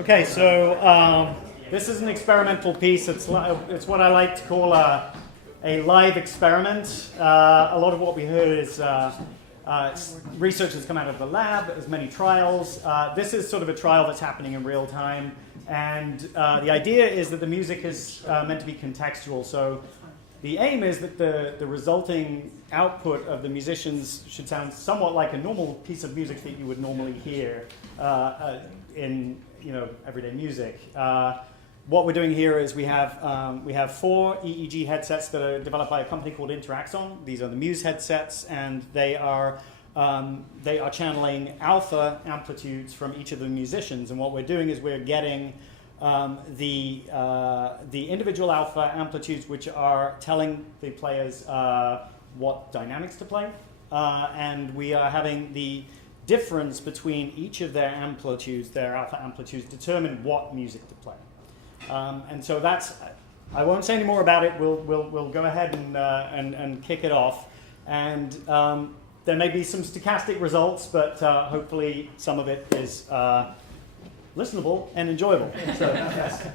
Okay, so this is an experimental piece. It's what I like to call a live experiment. A lot of what we heard is research that's come out of the lab, as many trials. This is sort of a trial that's happening in real time. And the idea is that the music is meant to be contextual. So the aim is that the resulting output of the musicians should sound somewhat like a normal piece of music that you would normally hear in everyday music. What we're doing here is we have 4 EEG headsets that are developed by a company called Interaxon. These are the Muse headsets, and they are channeling alpha amplitudes from each of the musicians. And what we're doing is we're getting the individual alpha amplitudes, which are telling the players what dynamics to play, and we are having the difference between each of their amplitudes, their alpha amplitudes, determine what music to play. And so that's, I won't say any more about it. We'll go ahead and kick it off. And there may be some stochastic results, but hopefully some of it is listenable and enjoyable. So, yes.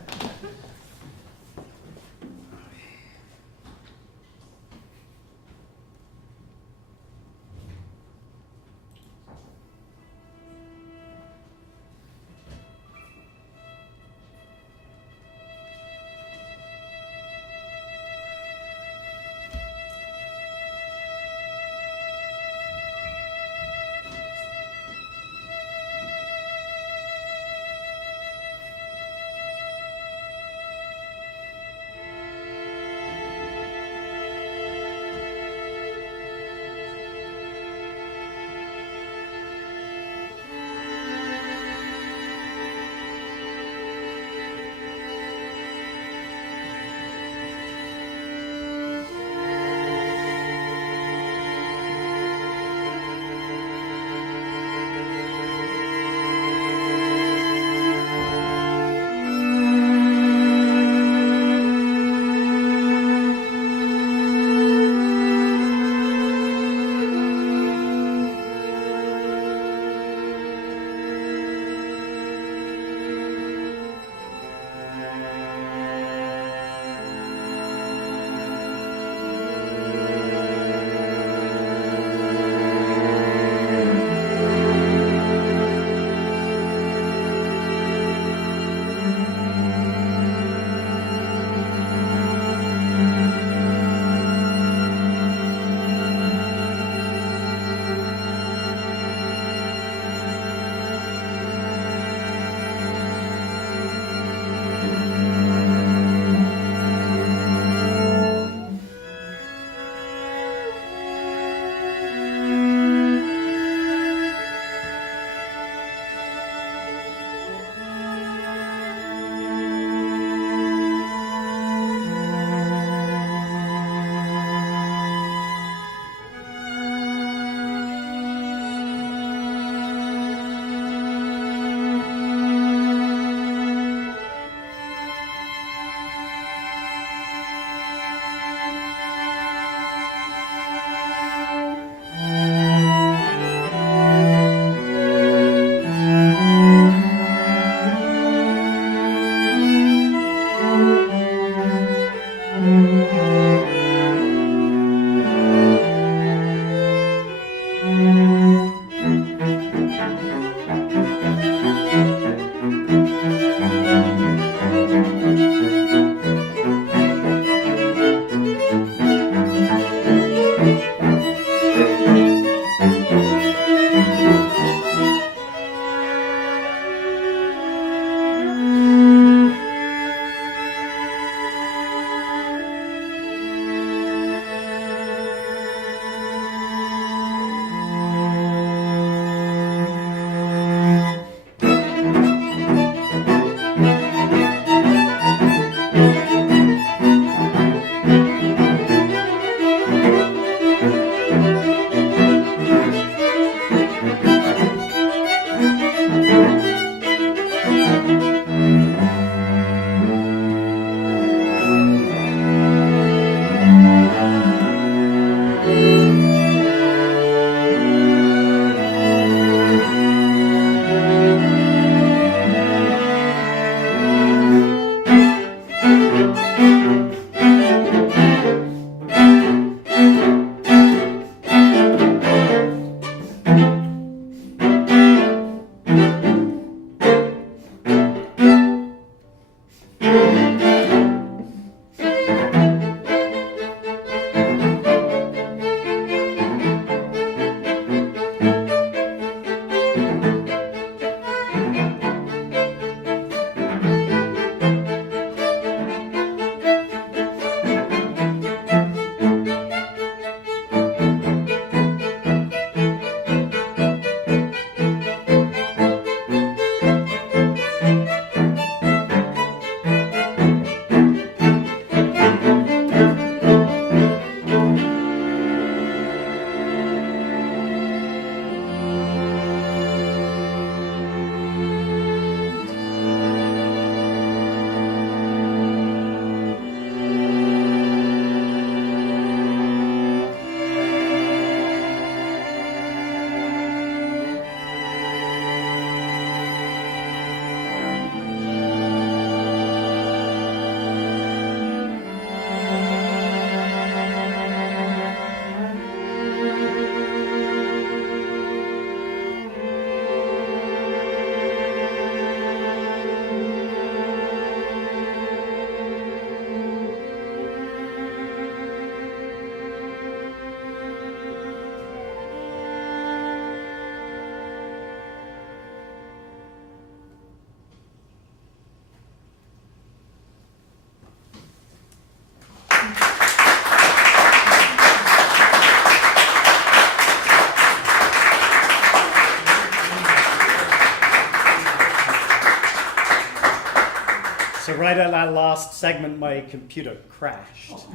So right at that last segment, my computer crashed.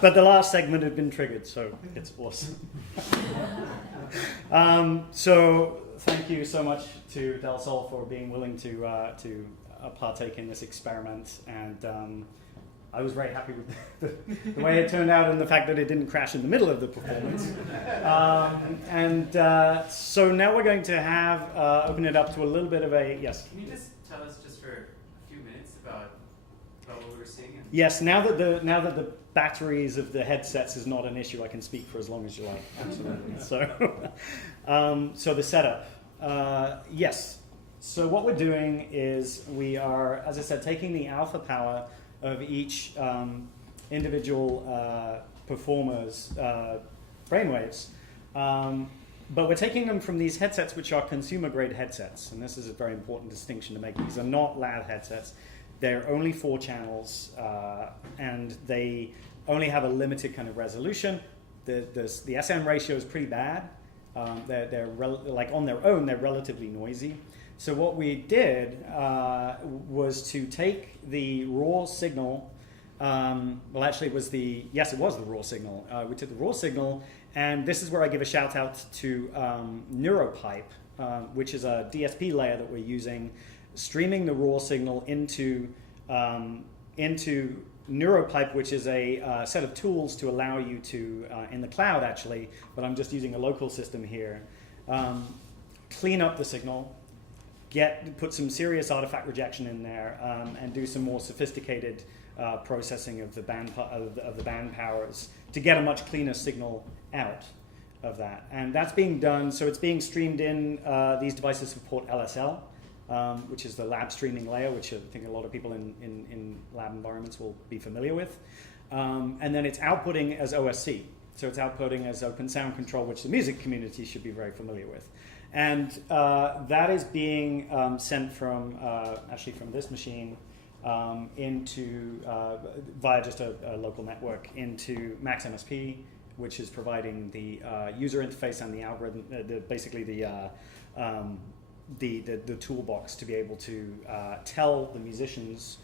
But the last segment had been triggered, so it's awesome. So thank you so much to Del Sol for being willing to partake in this experiment. And I was very happy with the way it turned out and the fact that it didn't crash in the middle of the performance. So now we're going to have open it up to a little bit of a, yes? Can you just tell us just for a few minutes about what we were seeing? Yes, now that the batteries of the headsets is not an issue, I can speak for as long as you like. Absolutely. So the setup. Yes. So what we're doing is we are, as I said, taking the alpha power of each individual performer's brainwaves, but we're taking them from these headsets, which are consumer-grade headsets, and this is a very important distinction to make. These are not lab headsets. They're only 4 channels, and they only have a limited kind of resolution. The SM ratio is pretty bad. Like on their own, they're relatively noisy. So what we did was to take the raw signal. Well, actually, it was the raw signal. We took the raw signal, and this is where I give a shout out to NeuroPipe, which is a DSP layer that we're using, streaming the raw signal into NeuroPipe, which is a set of tools to allow you to, in the cloud actually, but I'm just using a local system here, clean up the signal, put some serious artifact rejection in there, and do some more sophisticated processing of the band powers to get a much cleaner signal out of that. And that's being done, so it's being streamed in. These devices support LSL, which is the lab streaming layer, which I think a lot of people in lab environments will be familiar with. And then it's outputting as OSC. So it's outputting as open sound control, which the music community should be very familiar with. And that is being sent from, actually from this machine into, via just a local network, into Max MSP, which is providing the user interface and the algorithm, basically the toolbox to be able to tell the musicians,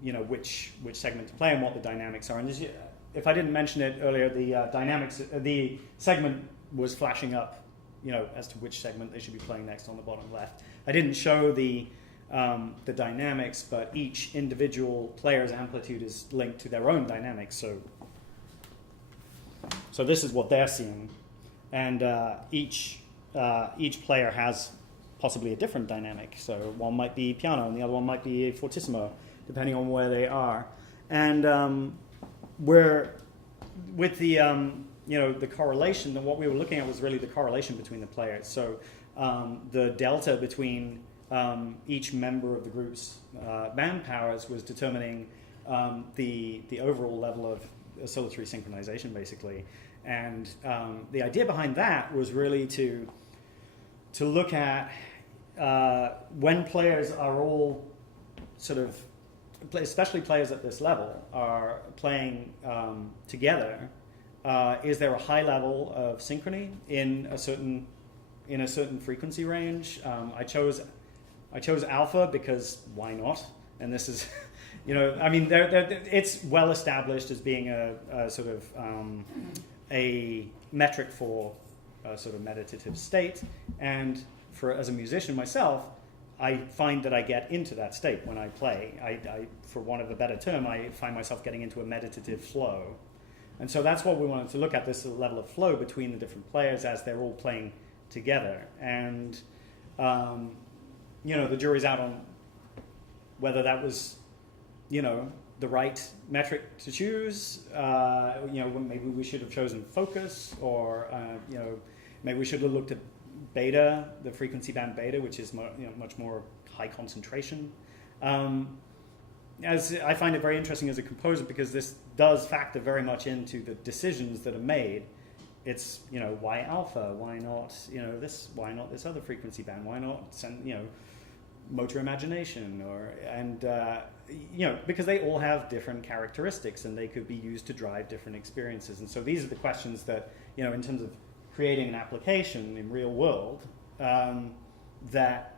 which segment to play and what the dynamics are. And if I didn't mention it earlier, the segment was flashing up, as to which segment they should be playing next on the bottom left. I didn't show the dynamics, but each individual player's amplitude is linked to their own dynamics. So this is what they're seeing, and each player has possibly a different dynamic. So one might be piano, and the other one might be fortissimo, depending on where they are. And we're with the the correlation. And what we were looking at was really the correlation between the players. So the delta between each member of the group's band powers was determining the overall level of oscillatory synchronization, basically. And the idea behind that was really to look at when players are all sort of, especially players at this level, are playing together. Is there a high level of synchrony in a certain frequency range? I chose alpha because why not? And this is, it's well established as being a sort of a metric for a sort of meditative state. And as a musician myself, I find that I get into that state when I play. I for want of a better term, I find myself getting into a meditative flow. And so that's what we wanted to look at, this level of flow between the different players as they're all playing together. And, the jury's out on whether that was, the right metric to choose. Maybe we should have chosen focus, or, maybe we should have looked at beta, the frequency band beta, which is much more high concentration. As I find it very interesting as a composer, because this does factor very much into the decisions that are made. It's, why alpha? Why not, this? Why not this other frequency band? Why not send, motor imagination? Because they all have different characteristics and they could be used to drive different experiences. And so these are the questions that, in terms of creating an application in real world, that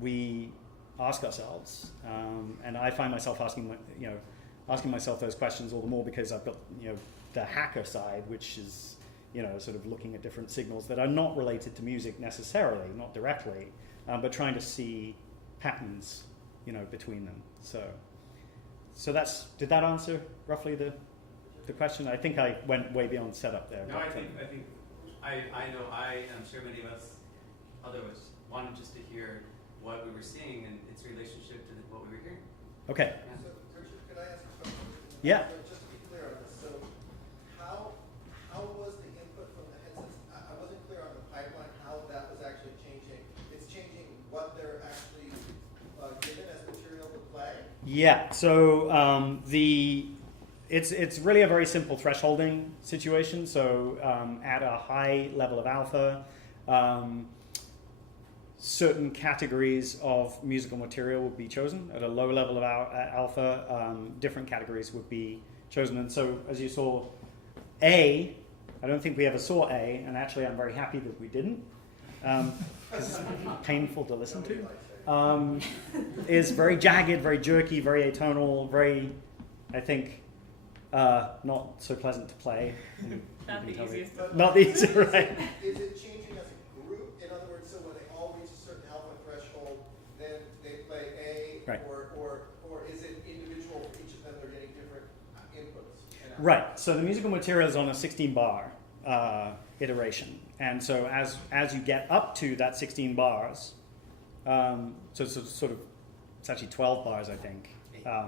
we ask ourselves. And I find myself asking myself those questions all the more because I've got the hacker side, which is sort of looking at different signals that are not related to music necessarily, not directly, but trying to see patterns between them. So did that answer roughly the question? I think I went way beyond setup there. No, I think I know and I'm sure many of us others wanted just to hear what we were seeing and its relationship to what we were hearing. Okay. Yeah. So, Richard, could I ask a question? Yeah. Just to be clear on this, so how was the input from the headsets? I wasn't clear on the pipeline how that was actually changing. It's changing what they're actually given as material to play. Yeah. So it's really a very simple thresholding situation. So at a high level of alpha, certain categories of musical material would be chosen. At a low level of alpha, different categories would be chosen. And so, as you saw, I don't think we ever saw A, and actually I'm very happy that we didn't, because it's painful to listen to, is very jagged, very jerky, very atonal, very, I think, not so pleasant to play. Not the easiest. Not the easiest, right. Is it changing as a group? In other words, so when they all reach a certain alpha threshold, then they play A, Right. or is it individual for each of them? They're getting different inputs. And Right. So the musical material is on a 16-bar iteration, and so as you get up to that 16 bars, so it's sort of it's actually 12 bars, I think. 8. Or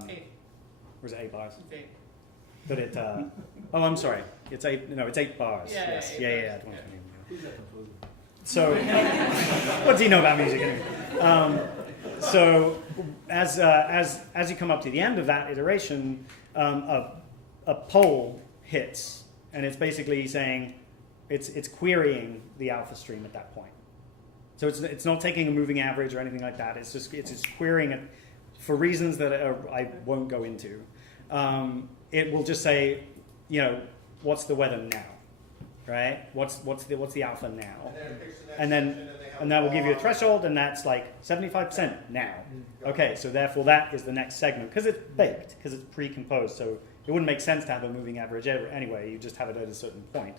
is it 8 bars? It's 8. But it. Oh, I'm sorry. It's 8. No, it's 8 bars. Yeah, yes. yeah, Yeah. bars. So, what do you know about music anyway? So, as you come up to the end of that iteration, a pole hits, and it's basically saying it's querying the alpha stream at that point. So it's not taking a moving average or anything like that. It's just querying it for reasons that I won't go into. It will just say, what's the weather now, right? What's the alpha now? then it picks the next And section, then they have and that will give you a all- threshold, and that's like 75% now. Okay, so therefore that is the next segment because it's baked, because it's pre-composed. So it wouldn't make sense to have a moving average anyway. You just have it at a certain point.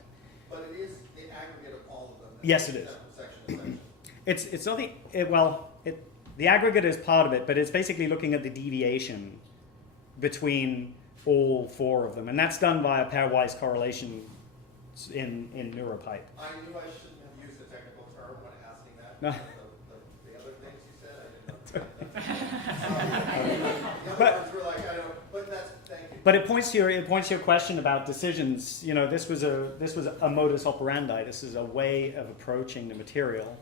But it is the aggregate of all of them. Yes, it is. Section to section. It's not the aggregate is part of it, but it's basically looking at the deviation between all 4 of them, and that's done by a pairwise correlation in NeuroPipe. I knew I shouldn't have used the technical term when asking that. No. The other things you said, I didn't know. The But- other words were like, I don't, but that's, thank you. But it points to your question about decisions. This was a modus operandi. This is a way of approaching the material,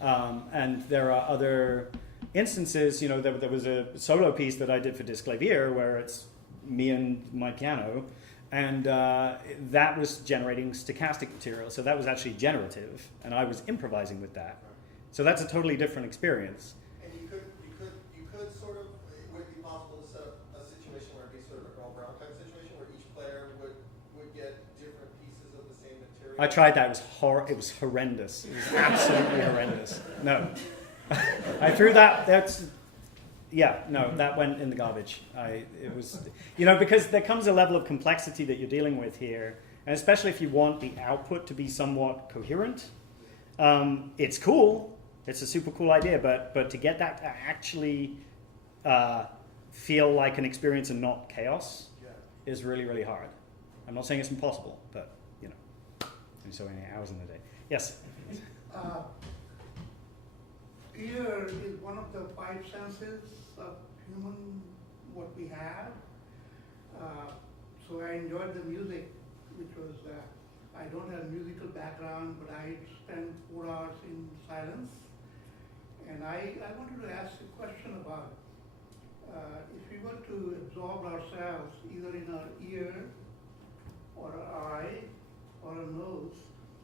and there are other instances. There was a solo piece that I did for Disc Clavier where it's me and my piano, and that was generating stochastic material. So that was actually generative, and I was improvising with that. So that's a totally different experience. And you could sort of, would it be possible to set up a situation where it'd be sort of a Earl Brown type situation where each player would get different pieces of the same material? I tried that. It was horrendous. It was absolutely horrendous. No, I threw that. That went in the garbage. It was, because there comes a level of complexity that you're dealing with here, and especially if you want the output to be somewhat coherent. It's cool. It's a super cool idea, but to get that to actually feel like an experience and not chaos is really, really hard. I'm not saying it's impossible, but only so many hours in the day. Yes. Ear is one of the 5 senses of human, what we have. So I enjoyed the music, which was, I don't have a musical background, but I spent 4 hours in silence. And I wanted to ask a question about, if we were to absorb ourselves either in our ear or our eye or our nose,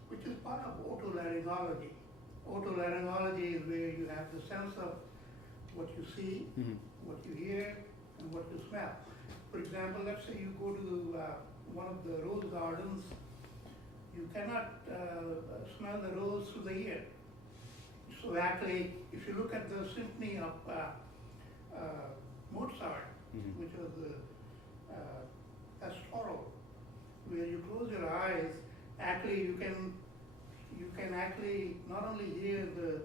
which is part of otolaryngology. Otolaryngology is where you have the sense of what you see, what you hear, and what you smell. For example, let's say you go to one of the rose gardens, you cannot smell the rose through the ear. So actually, if you look at the symphony of Mozart, Mhm. which was the pastoral, where you close your eyes, actually you can actually not only hear the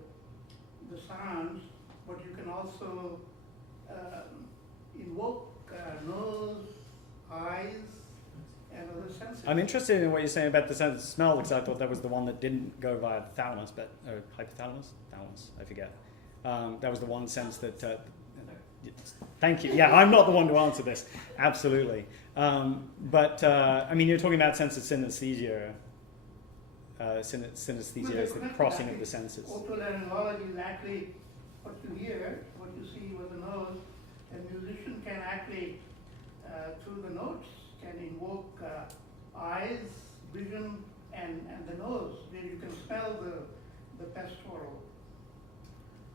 sounds, but you can also invoke nose, eyes, and other senses. I'm interested in what you're saying about the sense of smell, because I thought that was the one that didn't go via the thalamus, but hypothalamus, thalamus, I forget. That was the one sense that. Thank you. Yeah, I'm not the one to answer this. Absolutely. But I mean, you're talking about sense of synesthesia. Synesthesia is the crossing of the senses. Otolaryngology is actually what you hear, what you see with the nose. A musician can actually, through the notes, can invoke eyes, vision, and the nose, where you can smell the pastoral.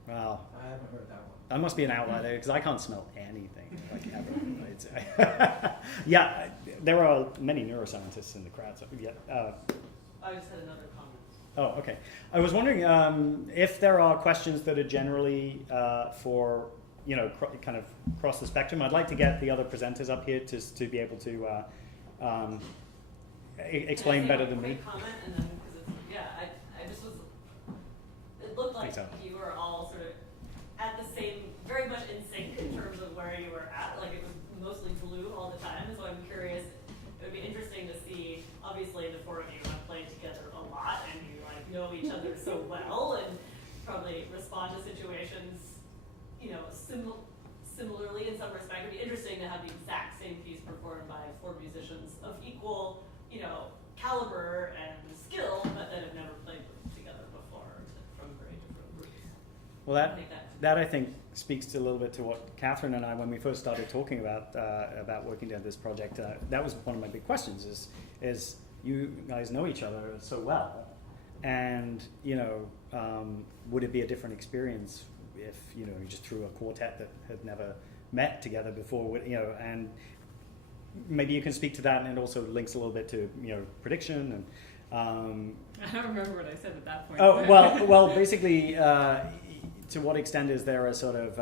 Wow. I haven't heard that one. I must be an outlier because I can't smell anything like ever. Yeah, there are many neuroscientists in the crowd. So yeah. I just had another comment. Oh, okay. I was wondering if there are questions that are generally for, you know, kind of across the spectrum. I'd like to get the other presenters up here to be able to explain better than me. Comment and then because I just was. It looked like you were all sort of at the same, very much in sync in terms of where you were at. Like it was mostly blue all the time. So I'm curious. It would be interesting to see. Obviously, the four of you have played together a lot, and you like know each other so well, and probably respond to situations, you know, similarly in some respect. It'd be interesting to have the exact same piece performed by four musicians of equal, you know, caliber and skill, but that have never played together before from very different groups. Well, that I think speaks to a little bit to what Catherine and I, when we first started talking about working on this project, that was one of my big questions. Is you guys know each other so well, and you know, would it be a different experience if you just threw a quartet that had never met together before? You know, and maybe you can speak to that, and it also links a little bit to prediction and. I don't remember what I said at that point. Oh well, basically, to what extent is there a sort of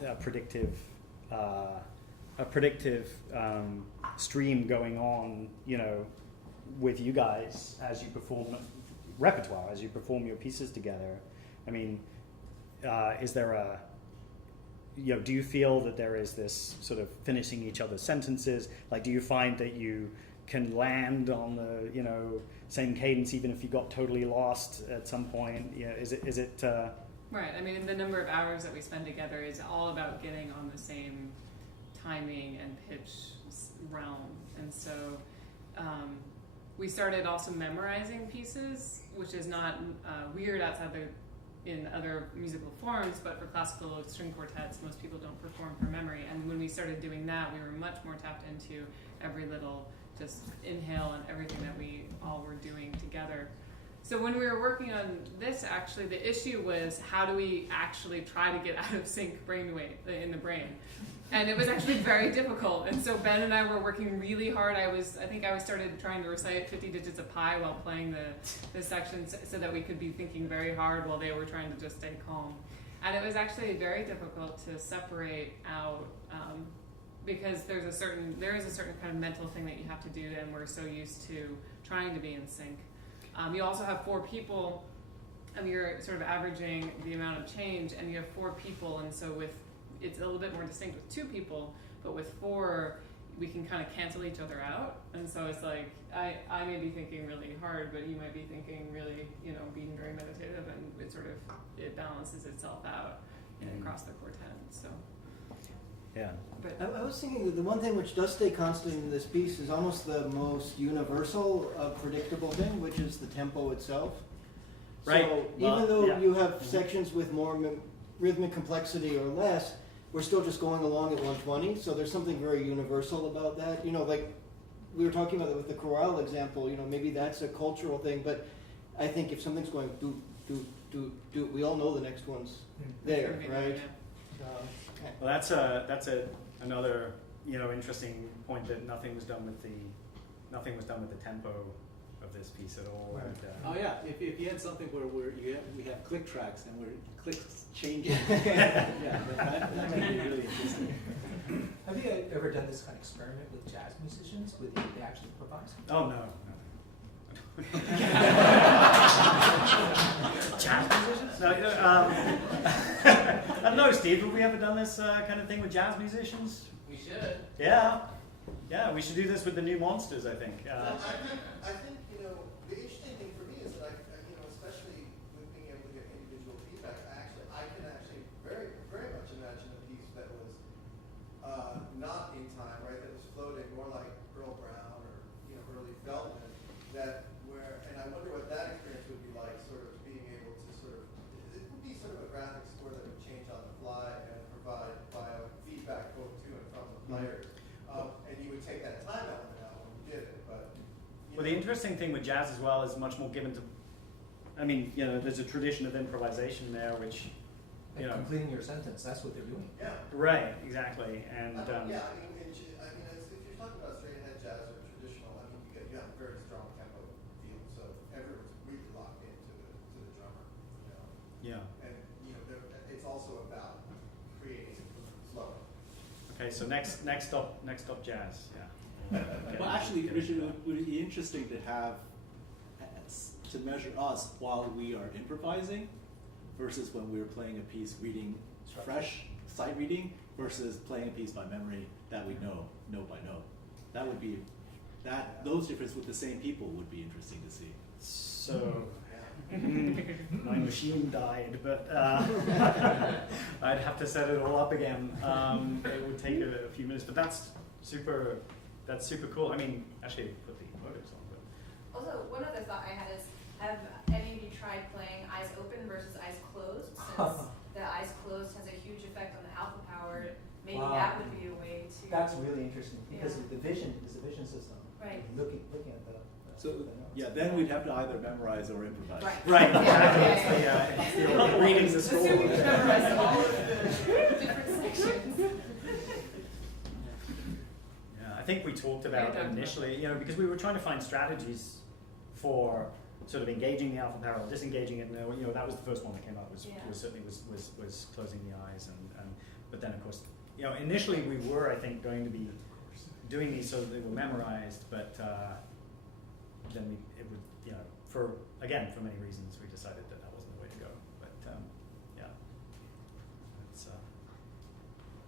a predictive stream going on, with you guys as you perform repertoire, as you perform your pieces together? I mean, is there a do you feel that there is this sort of finishing each other's sentences? Like, do you find that you can land on the same cadence even if you got totally lost at some point? Is it Right. I mean, the number of hours that we spend together is all about getting on the same timing and pitch realm. And so we started also memorizing pieces, which is not weird in other musical forms, but for classical string quartets, most people don't perform from memory. And when we started doing that, we were much more tapped into every little just inhale and everything that we all were doing together. So when we were working on this, actually, the issue was how do we actually try to get out of sync brainwave in the brain? And it was actually very difficult. And so Ben and I were working really hard. I think I started trying to recite 50 digits of pi while playing the sections so that we could be thinking very hard while they were trying to just stay calm. And it was actually very difficult to separate out because there is a certain kind of mental thing that you have to do, and we're so used to trying to be in sync. You also have four people, and you're sort of averaging the amount of change, and you have four people, and so it's a little bit more distinct with two people, but with four, we can kind of cancel each other out. And so it's like, I may be thinking really hard, but you might be thinking really, being very meditative, and it balances itself out across the quartet, so. Yeah. But I was thinking that the one thing which does stay constant in this piece is almost the most universal, predictable thing, which is the tempo itself. Right. So Well, even though yeah. you have sections with more rhythmic complexity or less, we're still just going along at 120. So there's something very universal about that. Like we were talking about it with the chorale example. Maybe that's a cultural thing, but I think if something's going do do do do, we all know the next one's there, right? Well, that's another interesting point, that nothing was done with the tempo of this piece at all. Right. And, Oh yeah, if you had something where we have click tracks and where clicks changing, yeah, that might be really interesting. Have you ever done this kind of experiment with jazz musicians? With they actually improvise? Oh no. Jazz musicians? No, I don't know, Steve. Have we ever done this kind of thing with jazz musicians? We should. Yeah, yeah. We should do this with the new monsters. I think. I think, the interesting thing for me is that especially with being able to get individual feedback, I can actually very, very much imagine a piece that was not in time, right? That was floating, more like Earl Brown or early Feldman. And I wonder what that experience would be like, sort of being able to it would be sort of a graphic score that would change on the fly and provide biofeedback both to and from the players. And you would take that time element out when you did it, but. Well, the interesting thing with jazz as well is much more given to. I mean, there's a tradition of improvisation there, which. Like completing your sentence, that's what they're doing. Yeah. Right. Exactly. And. Yeah. If you're talking about straight ahead jazz or traditional, you have a very strong tempo feel, so everyone's really locked into the drummer. Yeah. And it's also about creating flow. Okay. So next stop, jazz. Yeah. Okay. Well, actually, Richard, it would be interesting to have to measure us while we are improvising versus when we're playing a piece, reading fresh sight reading versus playing a piece by memory that we know note by note. That would be those differences with the same people would be interesting to see. So. My machine died, but I'd have to set it all up again. It would take a few minutes, but that's super cool. I mean, actually, put the motives on. But. Also, one other thought I had is, have any of you tried playing eyes open versus eyes closed? Since the eyes closed has a huge effect on the alpha power, maybe Wow. that would be a way to. That's really interesting because Yeah. the vision is a vision system. Right. Looking at the So notes. yeah, then we'd have to either memorize or improvise. Right. Right, exactly. Yeah. It's the reading the score. Assuming you've memorized all of the different sections. Yeah, I think we talked about Yeah, initially, because we were trying to find strategies for sort of engaging the alpha power, disengaging it. And that was the first one that came up. Was certainly was closing the eyes, and but then of course, initially we were, I think, going to be doing these so that they were memorized, but then it would, for many reasons, we decided that wasn't the way to go. But yeah, it's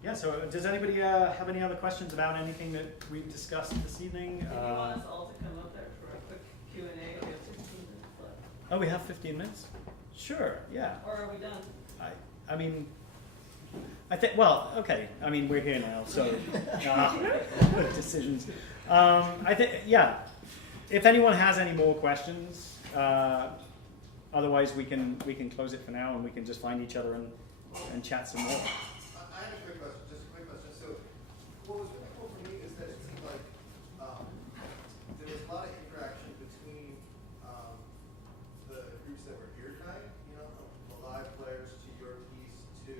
yeah. So does anybody have any other questions about anything that we've discussed this evening? Did you want us all to come up there for a quick Q&A? We have 15 minutes left. Oh, we have 15 minutes? Sure, yeah. Or are we done? I mean, I think, well, okay. I mean, we're here now, so decisions. I think, yeah. If anyone has any more questions, otherwise we can close it for now, and we can just find each other and chat some more. I have a quick question, just a quick question. So, what was really cool for me is that it seemed like there was a lot of interaction between the groups that were here tonight, from the live players to your piece to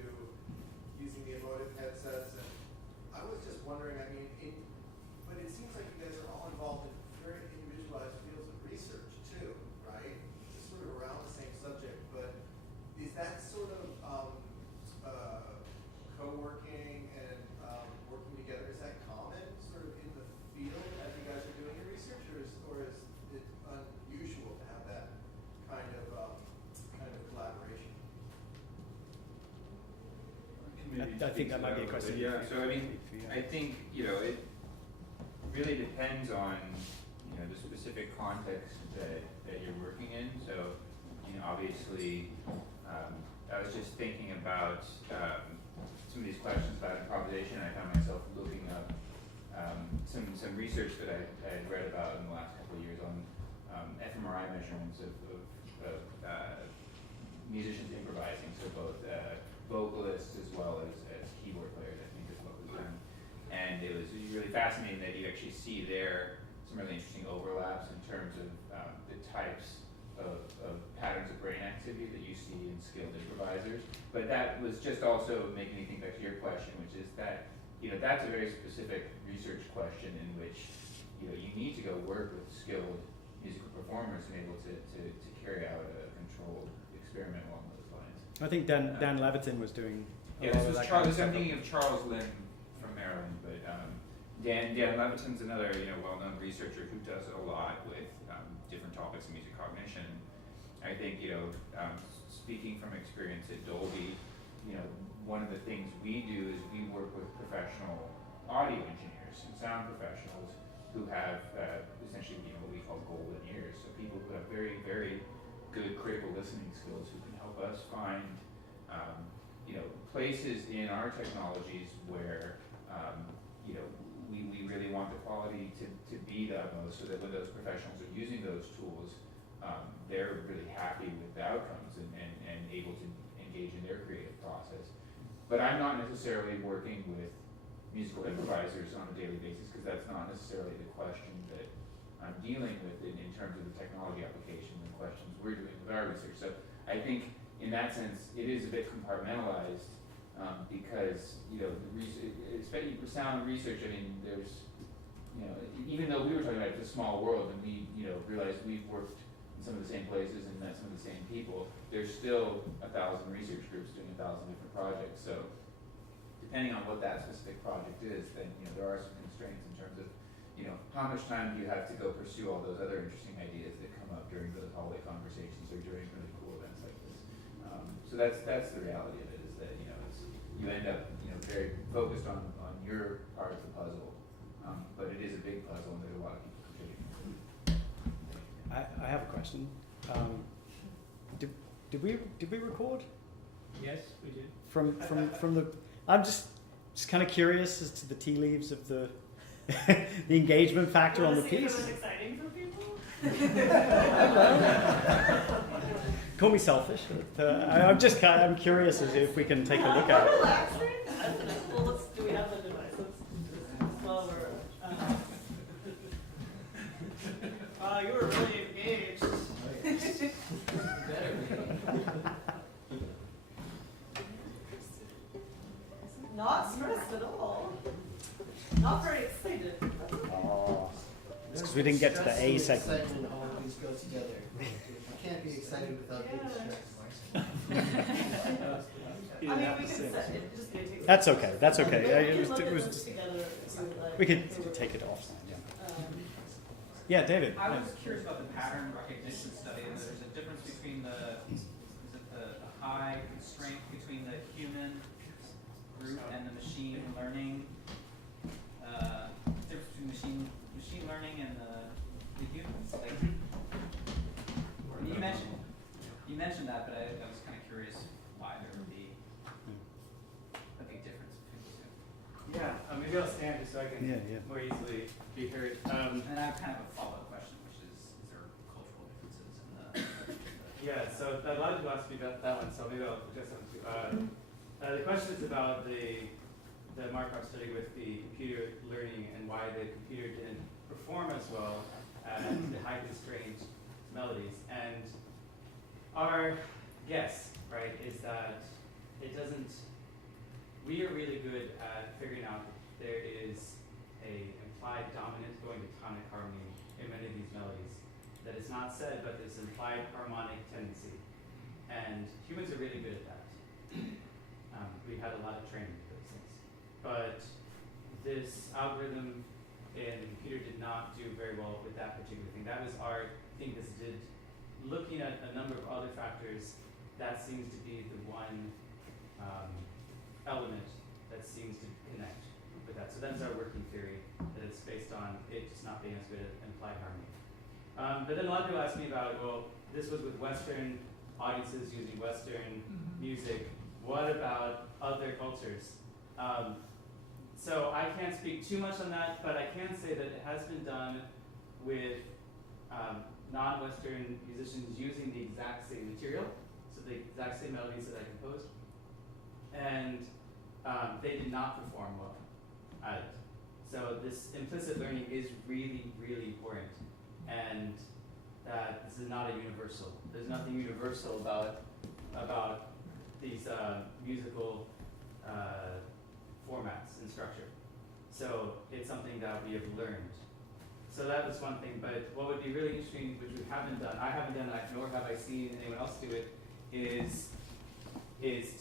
using the Emotiv headsets. And I was just wondering, but it seems like you guys are all involved in very individualized fields of research too, right? Just sort of around the same subject, but is that sort of co-working and working together, is that common sort of in the field as you guys are doing your research, or is it unusual to have that kind of collaboration? I think that might be a question. Yeah, so I think, it really depends on, the specific context that you're working in. So, obviously, I was just thinking about some of these questions about improvisation. I found myself looking up some research that I had read about in the last couple of years on fMRI measurements of musicians improvising, so both vocalists as well as keyboard players, I think is what was done. And it was really fascinating that you actually see there some really interesting overlaps in terms of the types of patterns of brain activity that you see in skilled improvisers. But that was just also making me think back to your question, which is that, that's a very specific research question in which, you need to go work with skilled musical performers and able to carry out a controlled experiment along those lines. I think Dan Levitin was doing a Yeah, lot this of was that kind Charles. of stuff. I'm thinking of Charles Lim from Maryland, but Dan Levitin's another well-known researcher who does a lot with different topics of music cognition. I think speaking from experience at Dolby, one of the things we do is we work with professional audio engineers and sound professionals who have essentially what we call golden ears. So people who have very, very good critical listening skills who can help us find places in our technologies where we really want the quality to be the utmost, so that when those professionals are using those tools, they're really happy with the outcomes and able to engage in their creative process. But I'm not necessarily working with musical improvisers on a daily basis, because that's not necessarily the question that I'm dealing with in terms of the technology application and questions we're doing with our research. So I think in that sense, it is a bit compartmentalized, because the research, especially for sound research, I mean, there's even though we were talking about it's a small world, and we realized we've worked in some of the same places and met some of the same people, there's still 1,000 research groups doing 1,000 different projects. So depending on what that specific project is, then there are some constraints in terms of how much time do you have to go pursue all those other interesting ideas that come up during those hallway conversations or during really cool events like this. So that's the reality of it, is that you end up very focused on your part of the puzzle, but it is a big puzzle and there's a lot of people contributing. I have a question. Did we record? Yes, we did. From the, I'm just kind of curious as to the tea leaves of the the engagement factor on the Wanna see if piece. it was exciting for people? Call me selfish. But, I'm curious as if we can take a look at it. Relaxing? Well, do we have the device? While we're, you were really engaged. Not stressed at all. Not very excited. Oh, it's because we didn't get to the A segment. Excitement always go together. You can't be excited without being stressed. I mean, we can set it, just it takes. That's okay. That's okay. We can look It at was this just, together if you would like. we could take it offline. Yeah. Yeah, David. I was curious about the pattern recognition study, and there's a difference between the high constraint between the human group and the machine learning, difference between machine learning and the humans. Like, you mentioned that, but I was kind of curious why there would be a big difference between the two. Yeah, maybe I'll stand just so I can Yeah. more easily be heard. And I have kind of a follow-up question, which is there cultural differences in the Yeah, so a lot of people ask me about that one, so maybe I'll address that one too. The question is about the Markov study with the computer learning and why the computer didn't perform as well as the high constraint melodies. And our guess, right, is that it doesn't. We are really good at figuring out that there is a implied dominant going to tonic harmony in many of these melodies. That is not said, but there's implied harmonic tendency. And humans are really good at that. We had a lot of training for those things. But this algorithm in the computer did not do very well with that particular thing. That was our thing. This did, looking at a number of other factors, that seems to be the one element that seems to connect with that. So that's our working theory, that it's based on it just not being as good at implied harmony. But then a lot of people ask me about, well, this was with Western audiences using Western music. What about other cultures? So I can't speak too much on that, but I can say that it has been done with non-Western musicians using the exact same material, so the exact same melodies that I composed, and they did not perform well at it. So this implicit learning is really, really important, and that this is not a universal. There's nothing universal about these musical formats and structure. So it's something that we have learned so that was one thing. But what would be really interesting, which we haven't done, I haven't done that, nor have I seen anyone else do it, is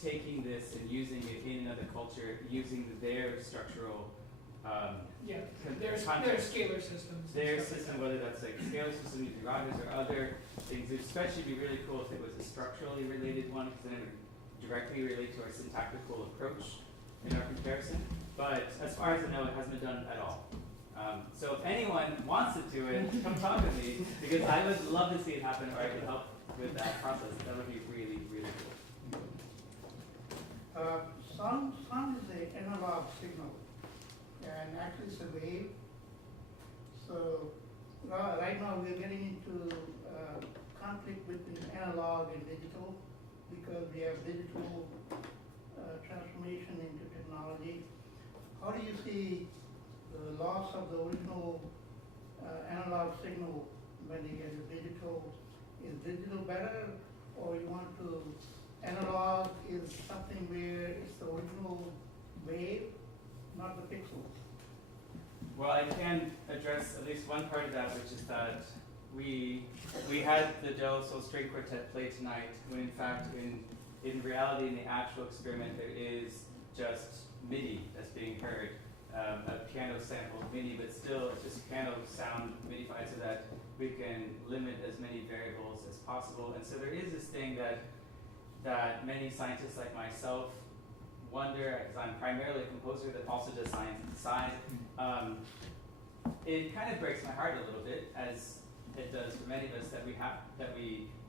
taking this and using it in another culture, using their structural there's context. scalar systems. Their system, whether that's like scalar system using Rogers or other things. It would especially be really cool if it was a structurally related one, because then it would directly relate to our syntactical approach in our comparison. But as far as I know, it hasn't been done at all. So if anyone wants to do it, come talk to me, because I would love to see it happen, or I could help with that process. That would be really, really cool. Sound is an analog signal, and actually it's a wave. So right now we're getting into conflict between analog and digital, because we have digital transformation into technology. How do you see the loss of the original analog signal when you get a digital? Is digital better, or you want to, analog is something where it's the original wave, not the pixels? Well, I can address at least one part of that, which is that we had the Sol String Quartet play tonight, when in fact, in reality, in the actual experiment, there is just MIDI that's being heard, a piano sample MIDI, but still it's just piano sound MIDified so that we can limit as many variables as possible. And so there is this thing that many scientists like myself wonder, because I'm primarily a composer that also does science inside. It kind of breaks my heart a little bit, as it does for many of us, that we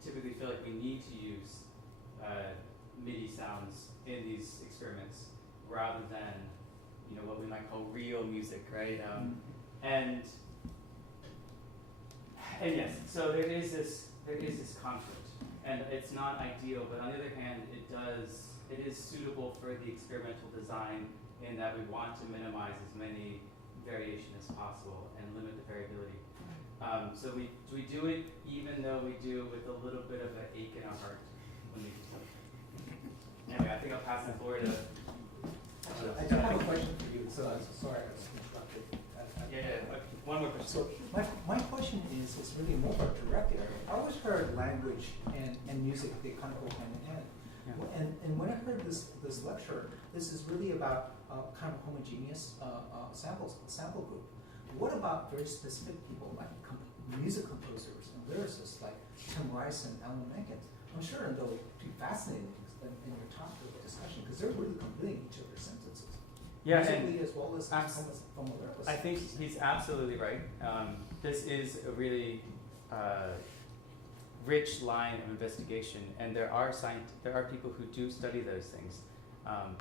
typically feel like we need to use MIDI sounds in these experiments rather than what we might call real music, right? And yes, so there is this conflict, and it's not ideal. But on the other hand, it is suitable for the experimental design in that we want to minimize as many variation as possible and limit the variability. So we do it even though we do it with a little bit of an ache in our heart when we do something. Anyway, I think I'll pass the floor to. I do have a question for you. So sorry, I was interrupted. One more question. So my question is really more of a direct area. I always heard language and music, they kind of go hand in hand. Yeah. And when I heard this lecture, this is really about kind of homogeneous sample group. What about very specific people like music composers and lyricists like Tim Rice and Alan Menken? I'm sure they'll be fascinating in your talk or discussion, because they're really completing each of their sentences. Yeah, musically as well as from a lyricist. I think he's absolutely right. This is a really rich line of investigation, and there are people who do study those things,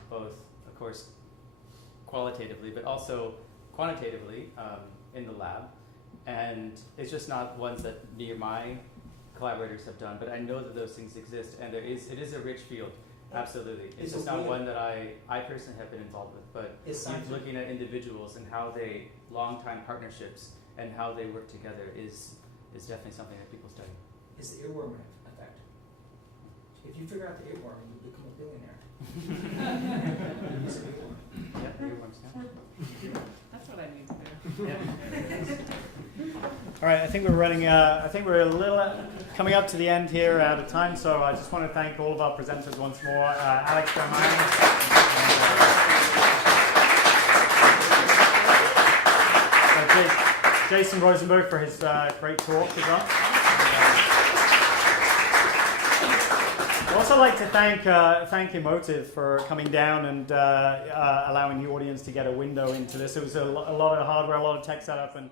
both, of course, qualitatively, but also quantitatively in the lab. And it's just not ones that me or my collaborators have done, but I know that those things exist, and it is a rich field. Absolutely. It's just not one that I personally have been involved with, but looking at individuals and how they, long-time partnerships and how they work together is definitely something that people study. Is the earworm effect. If you figure out the earworm, you become a billionaire. Use an earworm. Yeah, earworms, yeah. That's what I need to do. Yeah. All right, I think we're running. I think we're a little coming up to the end here, out of time. So I just want to thank all of our presenters once more. Alex Bermani, Jason Rosenberg for his great talk as well. I'd also like to thank Emotiv for coming down and allowing the audience to get a window into this. It was a lot of hardware, a lot of tech setup, and